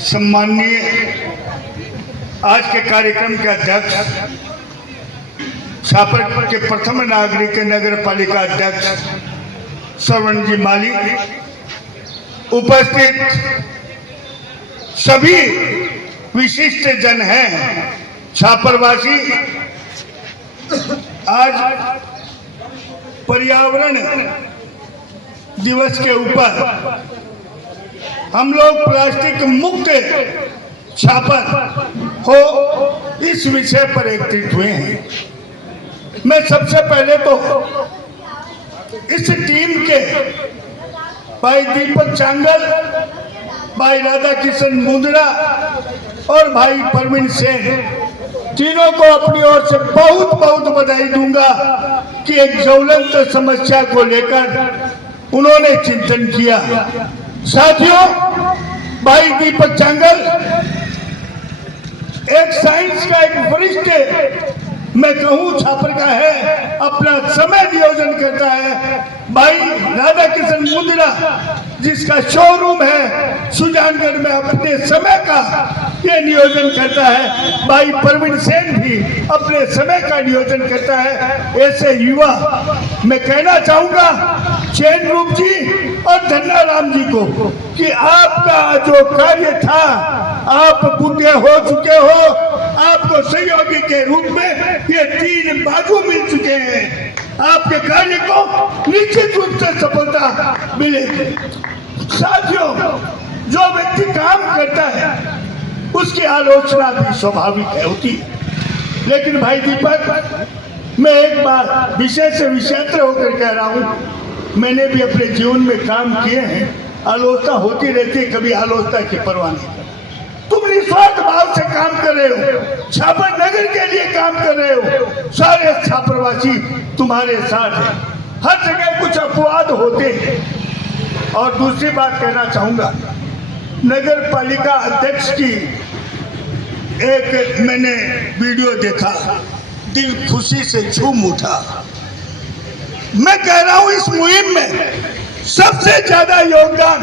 सम्माननीय आज के कार्यक्रम के अध्यक्ष, छापर के प्रथम नागरिक नगर पालिका अध्यक्ष श्रवण जी माली, उपस्थित सभी विशिष्ट जन हैं, छापरवासी, आज पर्यावरण दिवस के ऊपर हम लोग प्लास्टिक मुक्त छापर हो इस विषय पर एकत्रित हुए हैं। मैं सबसे पहले तो इस टीम के भाई दीपक चांगल, भाई राधा किशन मुंदरा और भाई परवीन सेन, तीनों को अपनी ओर से बहुत बहुत बधाई दूंगा कि एक ज्वलंत समस्या को लेकर उन्होंने चिंतन किया। साथियों, भाई दीपक चांगल एक साइंस का एक वरिष्ठ, मैं कहूँ छापर का है, अपना समय नियोजन करता है। भाई राधा किशन मुंदरा जिसका शोरूम है सुजानगढ़ में, अपने समय का ये नियोजन करता है। भाई परवीन सेन भी अपने समय का नियोजन करता है। ऐसे युवा मैं कहना चाहूंगा चैन रूप जी और धन्नाराम जी को कि आपका जो कार्य था, आप बूढ़े हो चुके हो, आपको सहयोगी के रूप में ये 3 बाजू मिल चुके हैं। आपके कार्य को निश्चित रूप से सफलता मिलेगी। साथियों, जो व्यक्ति काम करता है उसकी आलोचना भी स्वाभाविक होती है, लेकिन भाई दीपक, मैं एक बार विषय से विषयांतर होकर कह रहा हूँ, मैंने भी अपने जीवन में काम किए हैं। आलोचना होती रहती है, कभी आलोचना की परवाह नहीं। तुम निस्वार्थ भाव से काम कर रहे हो, छापर नगर के लिए काम कर रहे हो, सारे छापरवासी तुम्हारे साथ हैं। हर जगह कुछ अपवाद होते हैं। और दूसरी बात कहना चाहूंगा, नगर पालिका अध्यक्ष की एक मैंने वीडियो देखा, दिल खुशी से झूम उठा। मैं कह रहा हूं इस मुहिम में सबसे ज्यादा योगदान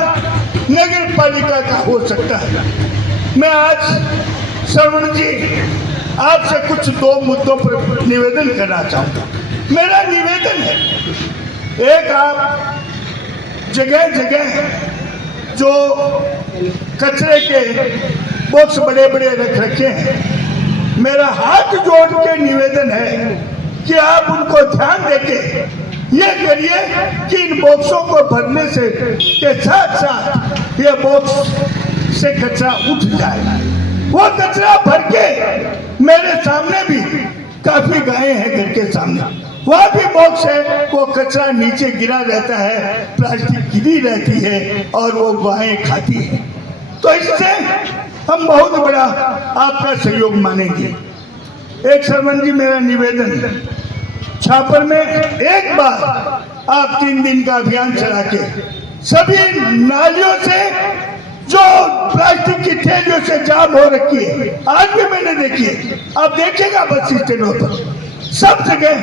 नगर पालिका का हो सकता है। मैं आज श्रवण जी आपसे कुछ 2 मुद्दों पर निवेदन करना चाहूंगा। मेरा निवेदन है, एक आप जगह जगह जो कचरे के बॉक्स बड़े बड़े रख रखे हैं, मेरा हाथ जोड़ के निवेदन है कि आप उनको ध्यान देके ये करिए कि इन बॉक्सों को भरने से के साथ साथ ये बॉक्स से कचरा उठ जाए। वो कचरा भर के मेरे सामने भी काफी गायें हैं, घर के सामने वहाँ भी बॉक्स है, वो कचरा नीचे गिरा रहता है, प्लास्टिक गिरी रहती है और वो गायें खाती है। तो इससे हम बहुत बड़ा आपका सहयोग मानेंगे। एक श्रवण जी, मेरा निवेदन, छापर में एक बार आप 3 दिन का अभियान चला के सभी नालियों से जो प्लास्टिक की थैलियों से जाम हो रखी है, आज भी मैंने देखी है, आप देखिएगा बस स्टैंडों पर सब जगह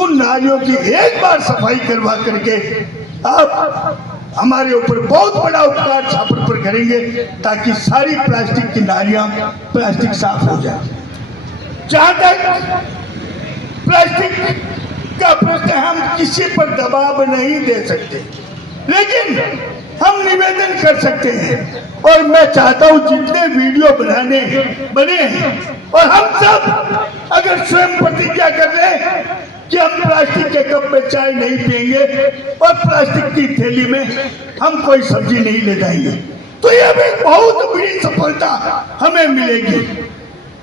उन नालियों की एक बार सफाई करवा करके आप हमारे ऊपर बहुत बड़ा उपकार छापर पर करेंगे, ताकि सारी प्लास्टिक की नालियां प्लास्टिक साफ हो जाए। जहां तक प्लास्टिक का प्रश्न, हम किसी पर दबाव नहीं दे सकते, लेकिन हम निवेदन कर सकते हैं। और मैं चाहता हूं जितने वीडियो बने हैं, और हम सब अगर स्वयं प्रतिज्ञा कर लें कि हम प्लास्टिक के कप में चाय नहीं पिएंगे और प्लास्टिक की थैली में हम कोई सब्जी नहीं ले जाएंगे, तो यह भी बहुत बड़ी सफलता हमें मिलेगी।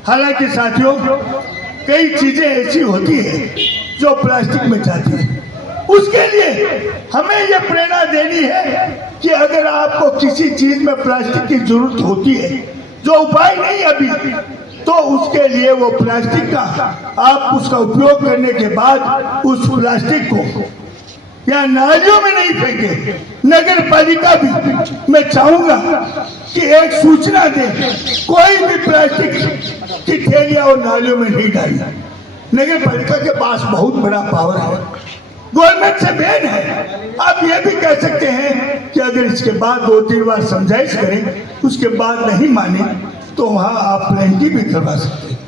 हालांकि साथियों, कई चीजें ऐसी होती है जो प्लास्टिक में जाती है, उसके लिए हमें यह प्रेरणा देनी है कि अगर आपको किसी चीज में प्लास्टिक की जरूरत होती है, जो उपाय नहीं अभी, तो उसके लिए वो प्लास्टिक का आप उसका उपयोग करने के बाद उस प्लास्टिक को या नालियों में नहीं फेंके। नगर पालिका भी मैं चाहूंगा कि एक सूचना दे, कोई भी प्लास्टिक की थैलियां और नालियों में नहीं डालना। नगर पालिका के पास बहुत बड़ा पावर है, गवर्नमेंट से बैन है। आप ये भी मेंटेनेंस के बाद 2-3 बार समझाइश करें, उसके बाद नहीं माने तो वहां आप प्लेंटी भी करवा सकते हैं।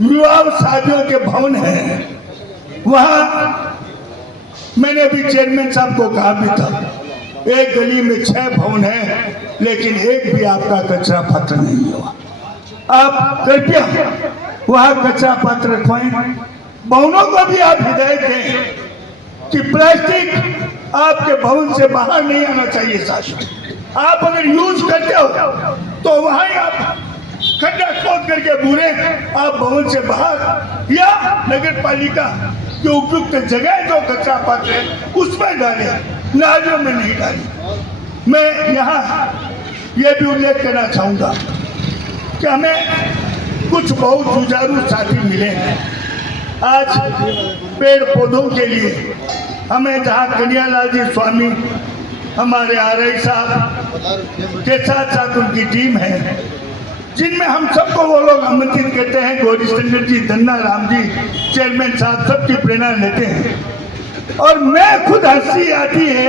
विवाह शादियों के भवन हैं, वहां मैंने अभी चेयरमैन साहब को कहा भी था, एक गली में 6 भवन है, लेकिन एक भी आपका कचरा पात्र नहीं हुआ। आप कृपया वहां कचरा पात्र रखवाएं। भवनों को भी आप हिदायत दें कि प्लास्टिक आपके भवन से बाहर नहीं आना चाहिए। साथ आप अगर यूज करते हो तो वहां आप खड्डा खोद करके बूढ़े आप भवन से बाहर या नगर पालिका जो उपयुक्त जगह जो कचरा पात्र है उसमें डाले, नालियों में नहीं डाले। मैं यहाँ यह भी उल्लेख करना चाहूंगा कि हमें कुछ बहुत जुझारू साथी मिले हैं। आज पेड़ पौधों के लिए हमें जहाँ कन्हैयालाल जी स्वामी हमारे RI साहब के साथ साथ उनकी टीम है, जिनमें हम सबको वो लोग आमंत्रित करते हैं। गौरी शंकर जी, धन्ना राम जी, चेयरमैन साहब सबकी प्रेरणा लेते हैं। और मैं खुद हंसी आती है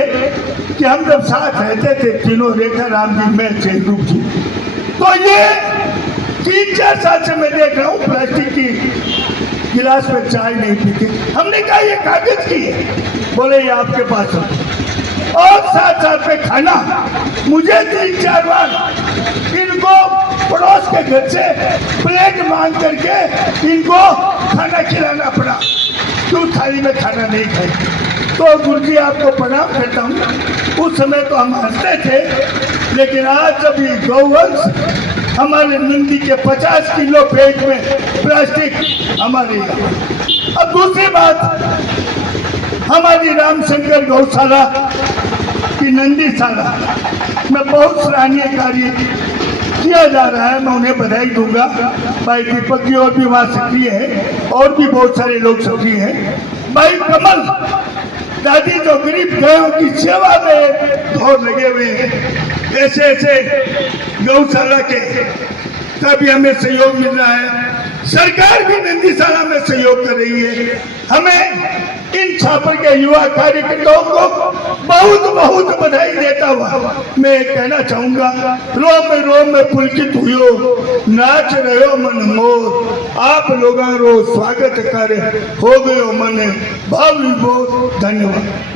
कि हम जब साथ रहते थे तीनों, रेखा राम जी, मैं चेंदू जी, तो ये 3-4 साल से मैं देख रहा हूँ प्लास्टिक की गिलास में चाय नहीं पीते। हमने कहा ये कागज की है, बोले ये आपके पास है। और साथ में खाना, मुझे 3-4 बार इनको पड़ोस के घर से प्लेट मांग करके इनको खाना खिलाना पड़ा, क्यों थाली में खाना नहीं खाई। तो गुरु जी आपको प्रणाम करता हूँ। उस समय तो हम हंसते थे, लेकिन आज जब ये गौवंश हमारे नंदी के 50 किलो पेट में प्लास्टिक हमारे। अब दूसरी बात, हमारी रामशंकर गौशाला की नंदीशाला में बहुत सराहनीय कार्य किया जा रहा है। मैं उन्हें बधाई दूंगा। भाई दीपक जी और भी वहाँ सक्रिय है, और भी बहुत सारे लोग सक्रिय हैं। भाई कमल दादी जो गरीब गायों की सेवा में और लगे हुए हैं, ऐसे गौशाला के का भी हमें सहयोग मिल रहा है। सरकार भी नंदीशाला में सहयोग कर रही है। हमें इन छापर के युवा कार्यकर्ताओं को बहुत बहुत बधाई देता हुआ मैं कहना चाहूंगा, रोम में पुलकित हुयो, नाच रहो मन मोर, आप लोगों रो स्वागत कर हो गयो मन भाव विभोर। धन्यवाद।